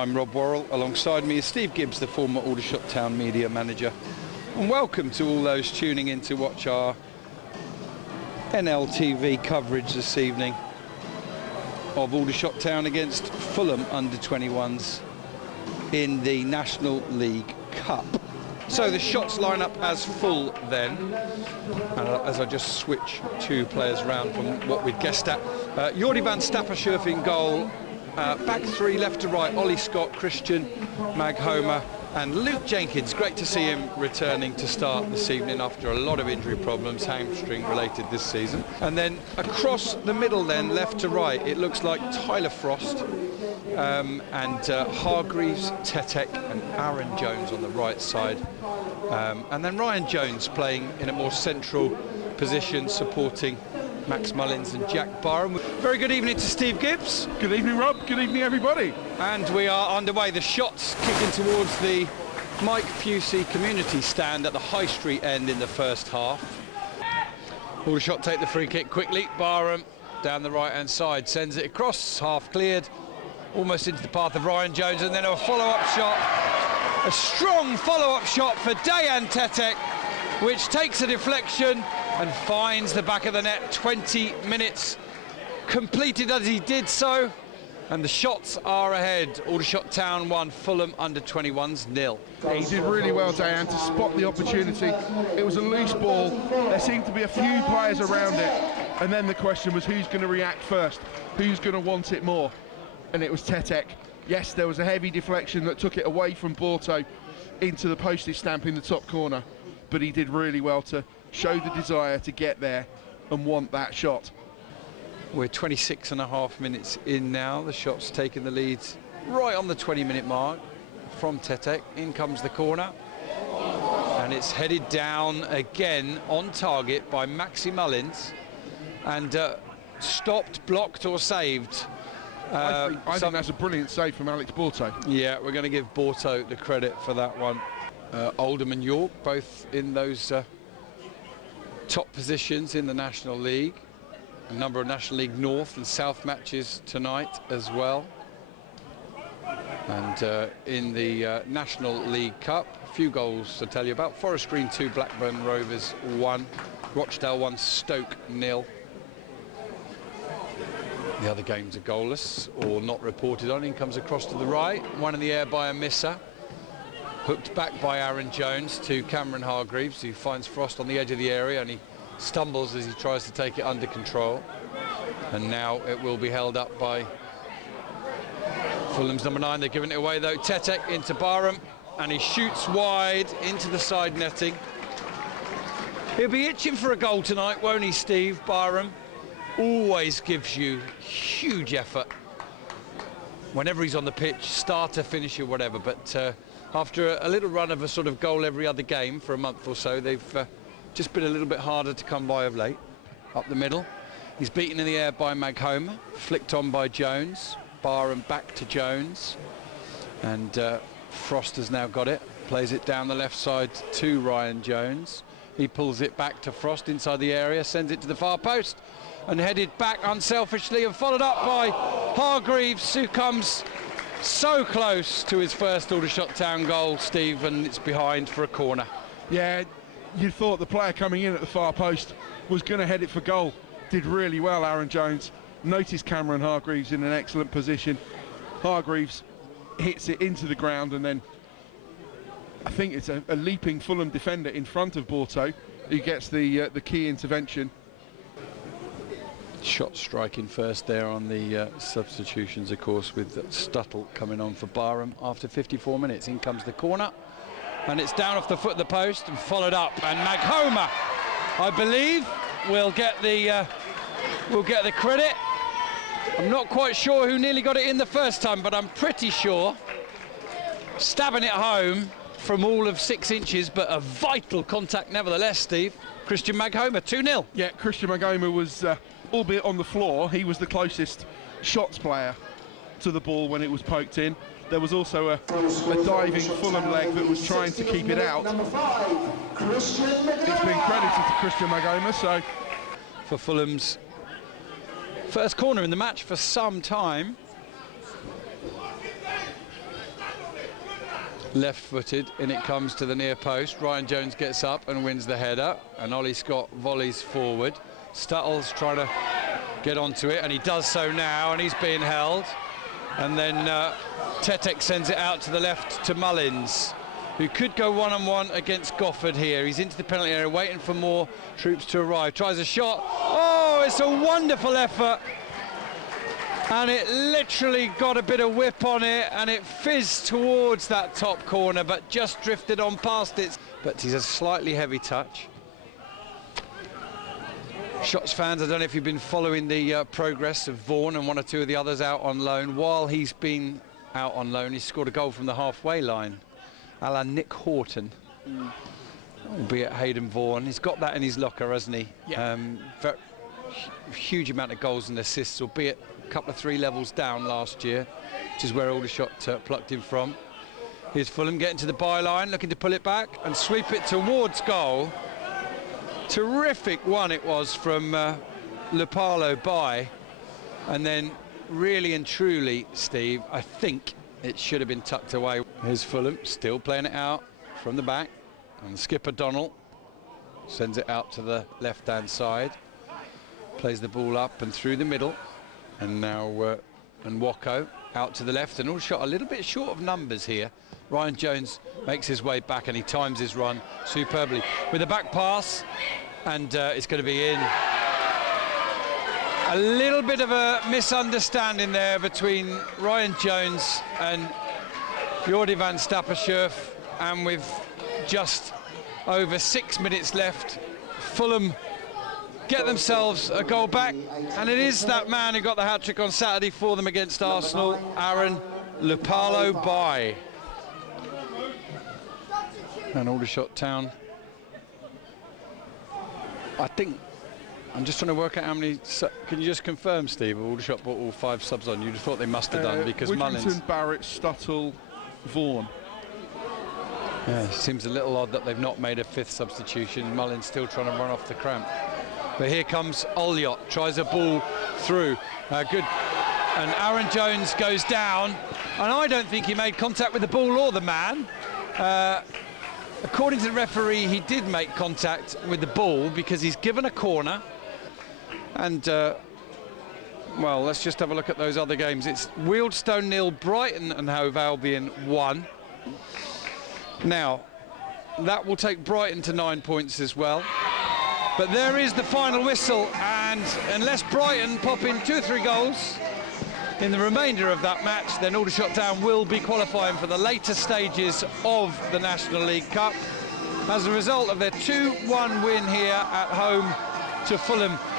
I'm Rob Worrell. Alongside me is Steve Gibbs, the former Aldershot Town media manager. And welcome to all those tuning in to watch our NLTV coverage this evening of Aldershot Town against Fulham under-21s in the National League Cup. So the shots line up as full then, and as I just switch two players around from what we'd guessed at. Jordi van Stapperschurf in goal, back three left to right, Ollie Scott, Christian Maghoma and Luke Jenkins. Great to see him returning to start this evening after a lot of injury problems, hamstring related this season. And then across the middle then, left to right, it looks like Tyler Frost and Hargreaves, Tetek and Aaron Jones on the right side. And then Ryan Jones playing in a more central position, supporting Max Mullins and Jack Barham. Very good evening to Steve Gibbs. Good evening, Rob. Good evening, everybody. And we are underway. The shots kicking towards the Mike Pusey community stand at the High Street end in the first half. Aldershot take the free kick quickly. Barham down the right-hand side sends it across, half cleared, almost into the path of Ryan Jones, and then a follow-up shot. A strong follow-up shot for Dejan Tetek, which takes a deflection and finds the back of the net. 20 minutes completed as he did so, and the shots are ahead. Aldershot Town 1, Fulham under-21s 0. He did really well, Dejan, to spot the opportunity. It was a loose ball. There seemed to be a few players around it, and then the question was who's going to react first, who's going to want it more, and it was Tetek. Yes, there was a heavy deflection that took it away from Borto into the postage stamp in the top corner, but he did really well to show the desire to get there and want that shot. We're 26.5 minutes in now. The shot's taken the lead right on the 20-minute mark from Tetek. In comes the corner, and it's headed down again on target by Maxi Mullins, and stopped, blocked or saved. I think that's a brilliant save from Alex Borto. Yeah, we're going to give Borto the credit for that one. Oldham and York both in those top positions in the National League. A number of National League North and South matches tonight as well. And in the National League Cup, a few goals to tell you about. Forest Green 2, Blackburn Rovers 1, Rochdale 1, Stoke 0. The other games are goalless or not reported on. In comes across to the right, one in the air by a misser. Hooked back by Aaron Jones to Cameron Hargreaves, who finds Frost on the edge of the area, and he stumbles as he tries to take it under control. And now it will be held up by Fulham's number 9. They're giving it away though. Tetek into Barham, and he shoots wide into the side netting. He'll be itching for a goal tonight, won't he, Steve? Barham always gives you huge effort whenever he's on the pitch, starter, finisher, whatever. But after a little run of a sort of goal every other game for a month or so, they've just been a little bit harder to come by of late. Up the middle, he's beaten in the air by Maghoma, flicked on by Jones. Barham back to Jones, and Frost has now got it, plays it down the left side to Ryan Jones. He pulls it back to Frost inside the area, sends it to the far post, and headed back unselfishly and followed up by Hargreaves, who comes so close to his first Aldershot Town goal, Steve, and it's behind for a corner. Yeah, you thought the player coming in at the far post was going to head it for goal. Did really well, Aaron Jones. Noticed Cameron Hargreaves in an excellent position. Hargreaves hits it into the ground, and then I think it's a leaping Fulham defender in front of Borto who gets the key intervention. Shot striking first there on the substitutions, of course, with Stuttle coming on for Barham after 54 minutes. In comes the corner, and it's down off the foot of the post and followed up. And Maghoma, I believe, will get the credit. I'm not quite sure who nearly got it in the first time, but I'm pretty sure. Stabbing it home from all of 6 inches, but a vital contact nevertheless, Steve. Christian Maghoma, 2-0. Yeah, Christian Maghoma was, albeit on the floor, he was the closest shots player to the ball when it was poked in. There was also a diving Fulham leg that was trying to keep it out. It's been credited to Christian Maghoma, so... For Fulham's first corner in the match for some time. Left-footed, and it comes to the near post. Ryan Jones gets up and wins the header, and Ollie Scott volleys forward. Stuttle's trying to get onto it, and he does so now, and he's being held. And then Tetek sends it out to the left to Mullins, who could go one-on-one against Gofford here. He's into the penalty area, waiting for more troops to arrive. Tries a shot. Oh, it's a wonderful effort. And it literally got a bit of whip on it, and it fizzed towards that top corner, but just drifted on past it. But he's a slightly heavy touch. Shots fans, I don't know if you've been following the progress of Vaughan and one or two of the others out on loan. While he's been out on loan, he's scored a goal from the halfway line, a la Nick Horton, albeit Hayden Vaughan. He's got that in his locker, hasn't he? Yeah. Huge amount of goals and assists, albeit a couple of 3 levels down last year, which is where Aldershot plucked him from. Here's Fulham getting to the byline, looking to pull it back and sweep it towards goal. Terrific one it was from Lupalo by, and then really and truly, Steve, I think it should have been tucked away. Here's Fulham still playing it out from the back, and skipper Donnell sends it out to the left-hand side, plays the ball up and through the middle, and now Nwoko out to the left, and Aldershot a little bit short of numbers here. Ryan Jones makes his way back, and he times his run superbly with a back pass, and it's going to be in. A little bit of a misunderstanding there between Ryan Jones and Jordi van Stappershoef, and with just over 6 minutes left, Fulham get themselves a goal back, and it is that man who got the hat-trick on Saturday for them against Arsenal, Aaron Lupalo-Bai. And Aldershot Town, I think, I'm just trying to work out how many, can you just confirm, Steve, Aldershot brought all 5 subs on? You just thought they must have done, because Mullins... Widrington, Barrett, Stuttle, Vaughan. Yeah, it seems a little odd that they've not made a 5th substitution. Mullins still trying to run off the cramp. But here comes Olliott, tries a ball through, good, and Aaron Jones goes down, and I don't think he made contact with the ball or the man. According to the referee, he did make contact with the ball because he's given a corner. And, well, let's just have a look at those other games. It's Wealdstone 0, Brighton and Hove Albion 1. Now, that will take Brighton to 9 points as well. But there is the final whistle, and unless Brighton pop in 2 or 3 goals in the remainder of that match, then Aldershot Town will be qualifying for the later stages of the National League Cup as a result of their 2-1 win here at home to Fulham